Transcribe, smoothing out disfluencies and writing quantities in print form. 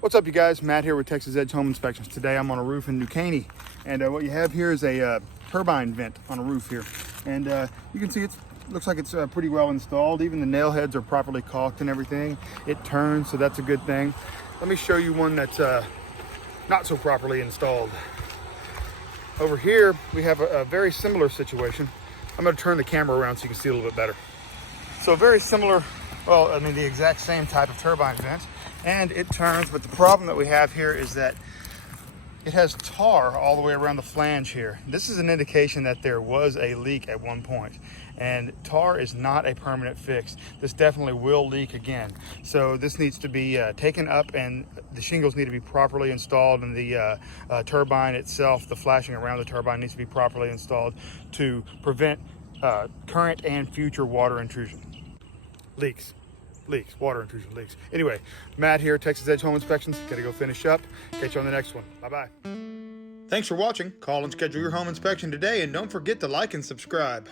What's up, you guys? Matt here with Texas Edge Home Inspections. Today I'm on a roof in New Caney, and what you have here is a turbine vent on a roof here, and you can see it looks like it's pretty well installed. Even the nail heads are properly caulked and everything. It turns, so that's a good thing. Let me show you one that's not so properly installed. Over here we have a very similar situation. I'm going to turn the camera around so you can see a little bit better. So very similar, well, I mean the exact same type of turbine vent, and it turns, but the problem that we have here is that it has tar all the way around the flange here. This is an indication that there was a leak at one point, and tar is not a permanent fix. This definitely will leak again. So this needs to be taken up, and the shingles need to be properly installed, and the turbine itself, the flashing around the turbine, needs to be properly installed to prevent current and future water intrusion. Leaks, water intrusion, leaks. Anyway, Matt here, Texas Edge Home Inspections. Gotta go finish up. Catch you on the next one. Bye-bye. Thanks for watching. Call and schedule your home inspection today, and don't forget to like and subscribe.